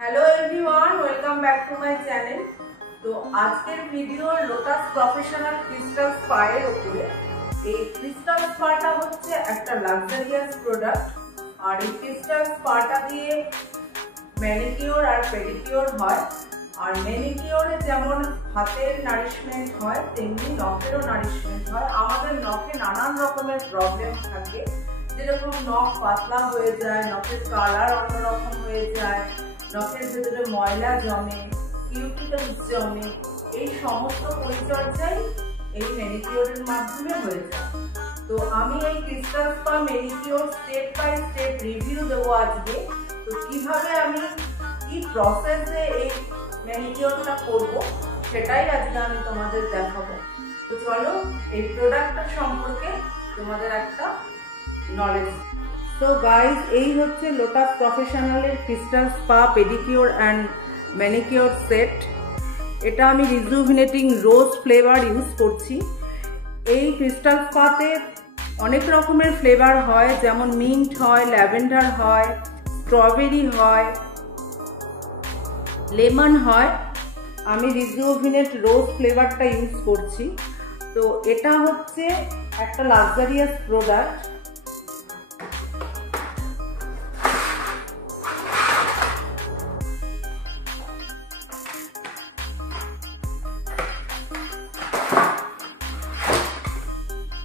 Hello everyone, welcome back to my channel. तो आजकेर video Lotus Professional Crystal Spa एर उपरे। এই ক্রিস্টাল স্পাটা হচ্ছে একটা লাক্সারিয়াস প্রোডাক্ট আর এই ক্রিস্টাল স্পাটা দিয়ে ম্যানিকিউর আর পেডিকিউর হয়। আর ম্যানিকিউরে যেমন হাতের নারিশমেন্ট হয় তেমনি নখেরও নারিশমেন্ট হয়। আমাদের নখে নানান রকমের প্রবলেম থাকে, যেরকম নখ পাতলা হয়ে যায়, নখের কালার অন্যরকম হয়ে যায়, নখের ভেতরে ময়লা জমে, কিউটিকলস জমে। এই সমস্ত পরিচর্যাই এই ম্যানিকিউরের মাধ্যমে হয়ে যায়। তো আমি এই Crystal Spa manicure step by step review দেবো আজকে। তো কিভাবে আমি কি প্রসেসে এই ম্যানিকিউরটা করব সেটাই আজকে আমি তোমাদের দেখাবো। তো চলো এই প্রোডাক্টটা সম্পর্কে তোমাদের একটা নলেজ। তো গাইজ, এই হচ্ছে লোটাস প্রফেশনালের crystal spa pedicure and manicure set. এটা আমি রিজুভিনেটিং রোজ ফ্লেভার ইউজ করছি। এই ক্রিস্টাল স্পাতে অনেক রকমের ফ্লেভার হয়, যেমন মিন্ট হয়, ল্যাভেন্ডার হয়, স্ট্রবেরি হয়, লেমন হয়। আমি রিজুভিনেট রোজ ফ্লেভারটা ইউজ করছি। তো এটা হচ্ছে একটা লাক্সারিয়াস প্রোডাক্ট।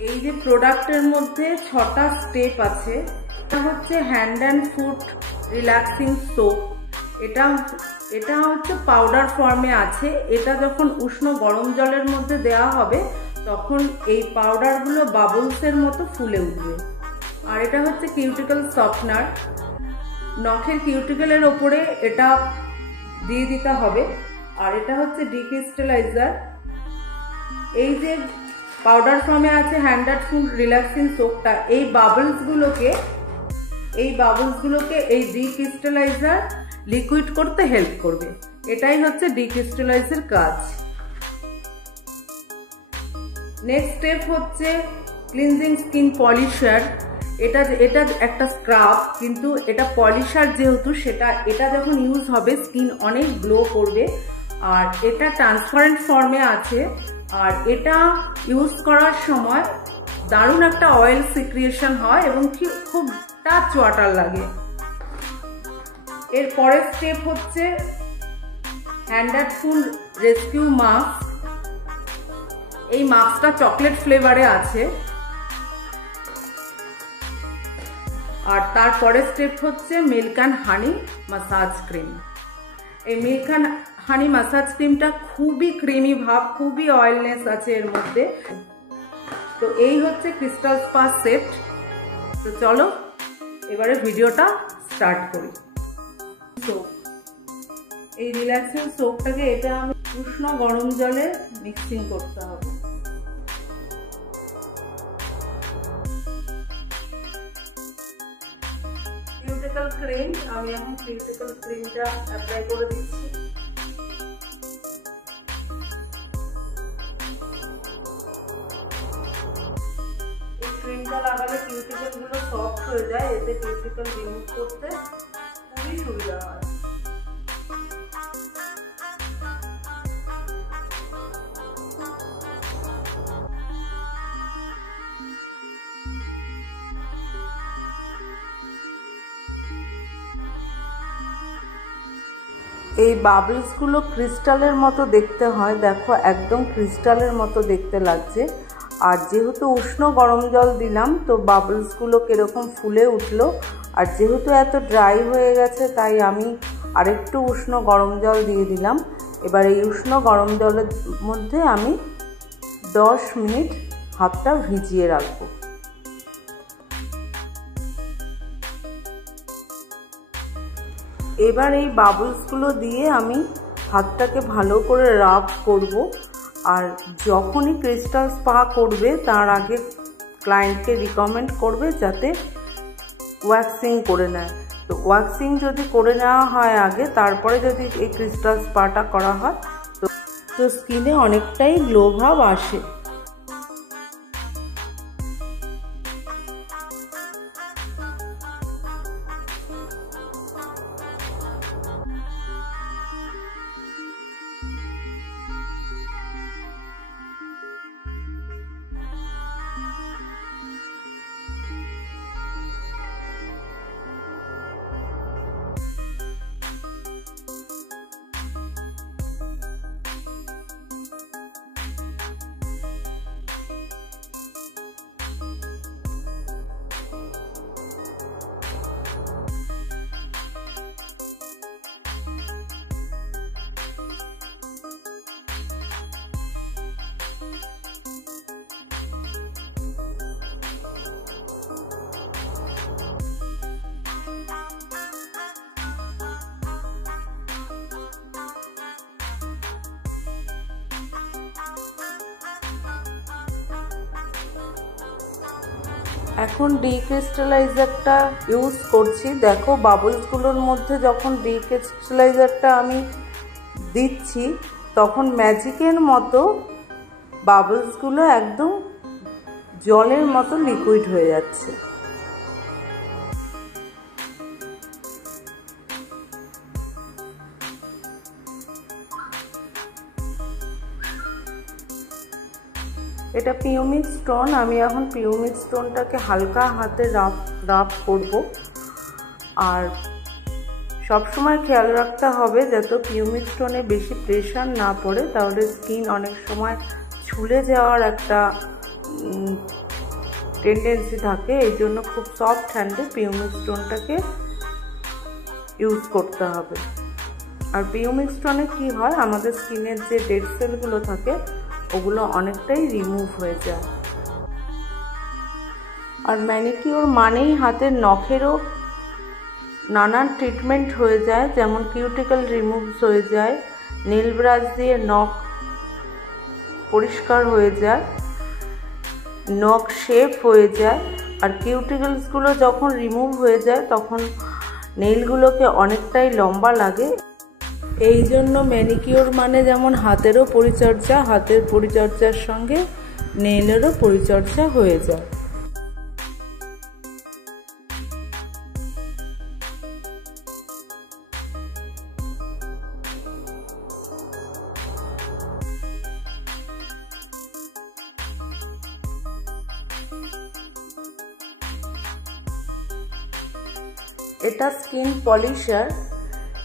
এই যে প্রোডাক্টের মধ্যে 6টা স্টেপ আছে। এটা হচ্ছে hand and foot relaxing soap. এটা হচ্ছে পাউডার ফর্মে আছে। এটা যখন উষ্ণ গরম জলের মধ্যে দেওয়া হবে তখন এই পাউডারগুলো বাবলসের মতো ফুলে উঠবে। আর এটা হচ্ছে কিউটিকল সফটনার। নখের কিউটিকলের ওপরে এটা দিয়ে দিতে হবে। আর এটা হচ্ছে ডিক্রিস্টালাইজার। এই যে পাউডার ফর্মে আছে হ্যান্ড অ্যান্ড ফুট রিল্যাক্সিং সোপটা, এই বাবলসগুলোকে এই ডিক্রিস্টালাইজার লিকুইড করতে হেল্প করবে। এটাই হচ্ছে ডিক্রিস্টালাইজের কাজ। নেক্সট স্টেপ হচ্ছে ক্লিনজিং স্কিন পলিশার। এটা একটা স্ক্রাব, কিন্তু এটা পলিশার যেহেতু এটা যখন ইউজ হবে স্কিন অনেক গ্লো করবে। আর এটা ট্রান্সপারেন্ট ফর্মে আছে। আর এটা ইউজ করার সময় দারুণ একটা অয়েল সিক্রিয়েশন হয় এবং খুব টাচ ওয়াটার লাগে। এর পরের স্টেপ হচ্ছে hand and foot rescue mask. এই মাস্কটা চকলেট ফ্লেভারে আছে। আর তারপরের স্টেপ হচ্ছে milk and honey massage cream. এই মিল্ক অ্যান্ড হানি মাসাজ ক্রিমটা খুবই ক্রিমি ভাব, খুবই অয়েলনেস আছে এর মধ্যে। তো এই হচ্ছে ক্রিস্টাল স্পা সেট। তো চলো এবারে ভিডিওটা স্টার্ট করি। এই রিল্যাক্সিং সোপটাকে এটা আমি উষ্ণ গরম জলে মিক্সিং করতে হবে। কিউটিকল ক্রিম, আমি এখন কিউটিকল ক্রিমটা অ্যাপ্লাই করে দিচ্ছি। এই ক্রিমটা লাগালে কিউটিকল গুলো সফট হয়ে যায়, এতে কিউটিকল রিমুভ করতে খুবই সুবিধা হয়। এই বাবলসগুলো ক্রিস্টালের মতো দেখতে হয়, দেখো একদম ক্রিস্টালের মতো দেখতে লাগছে। আর যেহেতু উষ্ণ গরম জল দিলাম তো বাবলসগুলো কিরকম ফুলে উঠলো। আর যেহেতু এত ড্রাই হয়ে গেছে তাই আমি আরেকটু উষ্ণ গরম জল দিয়ে দিলাম। এবার এই উষ্ণ গরম জলের মধ্যে আমি 10 মিনিট হাতটা ভিজিয়ে রাখবো। এবার এই বাবলসগুলো দিয়ে আমি হাতটাকে ভালো করে রাব করব। আর যখনই ক্রিস্টাল স্পা করবে তার আগে ক্লায়েন্টকে রিকমেন্ড করবে যাতে ওয়াক্সিং করে নেয়। তো ওয়াক্সিং যদি করে নেওয়া হয় আগে, তারপরে যদি এই ক্রিস্টাল স্পাটা করা হয় তো স্কিনে অনেকটাই গ্লো ভাব আসে। এখন ডিক্রিস্টালাইজারটা ইউজ করছি। দেখো বাবলসগুলোর মধ্যে যখন ডিক্রিস্টালাইজারটা আমি দিচ্ছি তখন ম্যাজিকের মতো বাবলসগুলো একদম জলের মতো লিকুইড হয়ে যাচ্ছে। এটা পিউমিক স্টোন। আমি এখন পিউমিক স্টোনটাকে হালকা হাতে রাব করব। আর সবসময় খেয়াল রাখতে হবে যাতে পিউমিক স্টোনে বেশি প্রেশার না পড়ে, তাহলে স্কিন অনেক সময় ছুলে যাওয়ার একটা টেন্ডেন্সি থাকে। এই জন্য খুব সফট হ্যান্ডে পিউমিক স্টোনটাকে ইউজ করতে হবে। আর পিউমিক স্টোনে কি হয়, আমাদের স্কিনের যে ডেড সেলগুলো থাকে ওগুলো অনেকটাই রিমুভ হয়ে যায়। আর ম্যানিকিওর মানেই হাতের নখেরও নানান ট্রিটমেন্ট হয়ে যায়, যেমন কিউটিকল রিমুভস হয়ে যায়, নেল ব্রাশ দিয়ে নখ পরিষ্কার হয়ে যায়, নখ শেপ হয়ে যায়। আর কিউটিকলসগুলো যখন রিমুভ হয়ে যায় তখন নেইলগুলোকে অনেকটাই লম্বা লাগে। এই জন্য ম্যানিকিওর মানে যেমন হাতেরও পরিচর্যা, হাতের পরিচর্যার সঙ্গে নেইলেরও পরিচর্যা হয়ে যায়। এটা স্কিন পলিশার।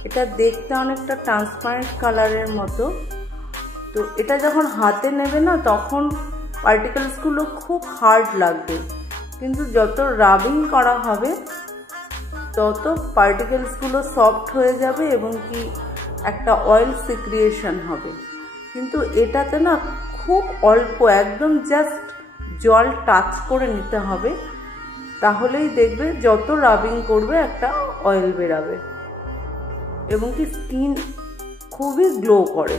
এটা দেখতে অনেকটা ট্রান্সপারেন্ট কালারের মতো। তো এটা যখন হাতে নেবে না তখন পার্টিকেলসগুলো খুব হার্ড লাগবে, কিন্তু যত রাবিং করা হবে তত পার্টিকেলসগুলো সফট হয়ে যাবে এবং কি একটা অয়েল সিক্রিয়েশন হবে। কিন্তু এটাতে না খুব অল্প, একদম জাস্ট জল টাচ করে নিতে হবে, তাহলেই দেখবে যত রাবিং করবে একটা অয়েল বেরাবে এবং কি স্কিন খুবই গ্লো করে।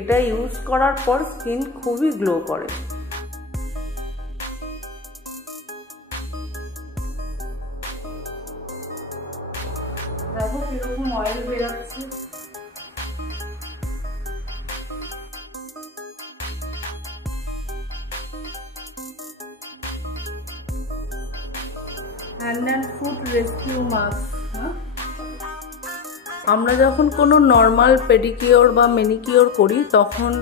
এটা ইউজ করার পর স্কিন খুবই গ্লো করে। দেখো কিরকম অয়েল বেরাচ্ছে। Hand and foot rescue mask. আমরা যখন কোনো নর্মাল পেডিকিওর বা ম্যানিকিওর করি তখন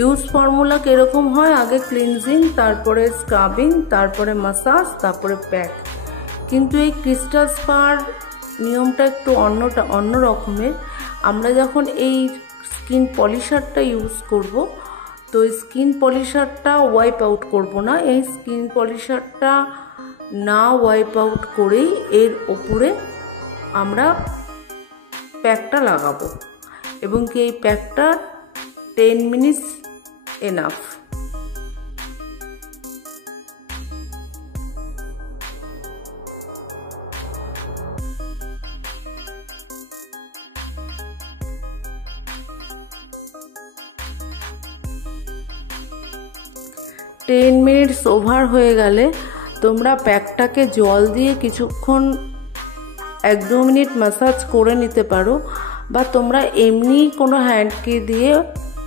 ইউজ ফর্মুলা কিরকম হয়, আগে ক্লিনজিং, তারপরে স্ক্রাবিং, তারপরে মাসাজ, তারপরে প্যাক। কিন্তু এই ক্রিস্টাল স্পার নিয়মটা একটু অন্য রকমের। আমরা যখন এই স্কিন পলিশারটা ইউজ করব তো স্কিন পলিশারটা ওয়াইপ আউট করব না। এই স্কিন পলিশারটা না ওয়াইপ আউট করেই এর ওপরে আমরা প্যাকটা লাগাবো এবং কি এই প্যাকটা 10 মিনিটস এনাফ। 10 মিনিটস ওভার হয়ে গেলে তোমরা প্যাকটাকে জল দিয়ে কিছুক্ষণ 1-2 মিনিট ম্যাসাজ করে নিতে পারো, বা তোমরা এমনি কোনো হ্যান্ডকে দিয়ে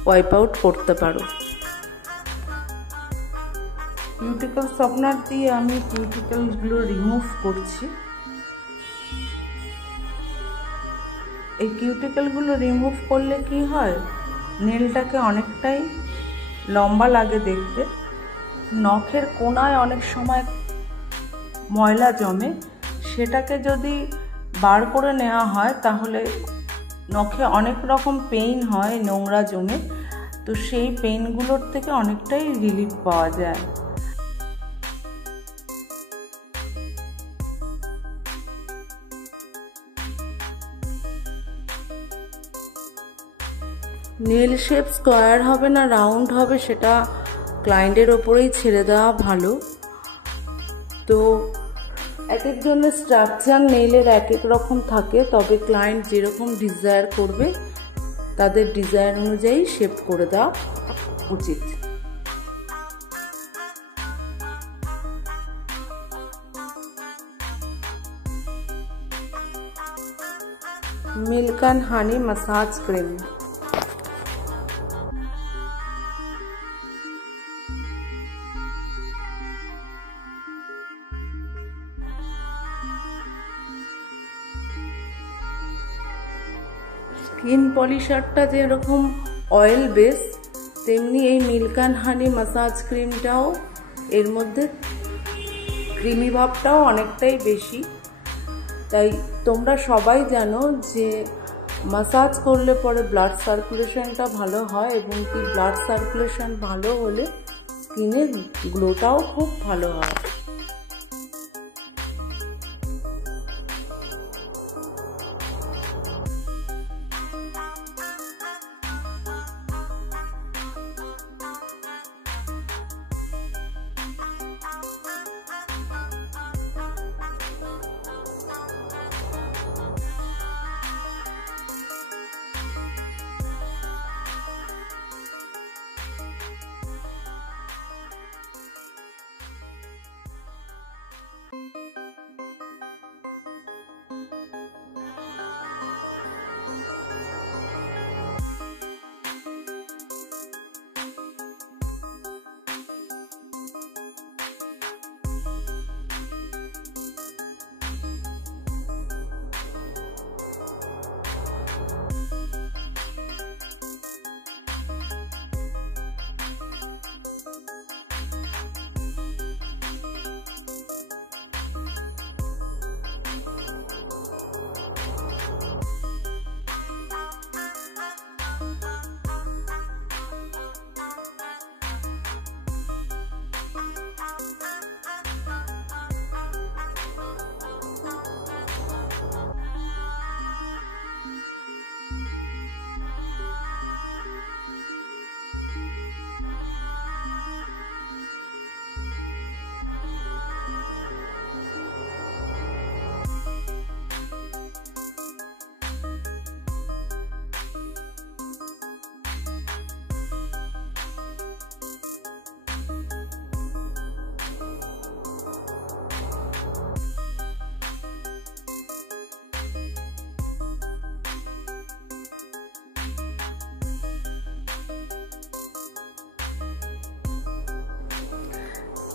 ওয়াইপ আউট করতে পারো। কিউটিকল সফটনার দিয়ে আমি কিউটিকলগুলো রিমুভ করছি। এই কিউটিকলগুলো রিমুভ করলে কি হয়, নেলটাকে অনেকটাই লম্বা লাগে দেখতে। নখের কোনায় অনেক সময় ময়লা জমে, সেটাকে যদি বার করে নেওয়া হয় তাহলে নখে অনেক রকম পেইন হয় নোংরা জমে, তো সেই পেইনগুলোর থেকে অনেকটাই রিলিফ পাওয়া যায়। নেল শেপ স্কোয়ার হবে না রাউন্ড হবে সেটা ক্লায়েন্টের ওপরেই ছেড়ে দেওয়া ভালো। তো এক একজনের স্ট্রাকচার নেইলের এক এক রকম থাকে, তবে ক্লায়েন্ট যেরকম ডিজায়ার করবে তাদের ডিজায়ার অনুযায়ী শেপ করে দেওয়া উচিত। Milk and honey massage cream. Skin पलिशारटा जेरकम ऑयल बेस तेमनी এই মিল্ক এন্ড হানি মাসাজ ক্রিমটাও এর মধ্যে ক্রিমি ভাবটাও অনেকটাই বেশি। তাই তোমরা সবাই জানো যে মাসাজ করলে পরে ব্লাড সার্কুলেশনটা ভালো হয় এবং কি ব্লাড সার্কুলেশন ভালো হলে স্কিনের গ্লোটাও খুব ভালো হয়।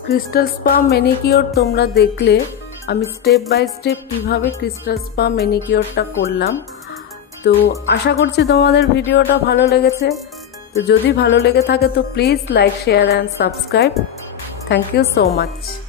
क्रिस्टल स्पा मैनिकियोर तोमरा देखले आमी स्टेप बाय स्टेप किभाबे क्रिस्टल स्पा मैनिकियोरटा करलाम। तो आशा करछि तोमादेर भिडियोटा भालो लेगेছে। तो जदि भालो लेगे थाके तो please like share and subscribe. Thank you so माच।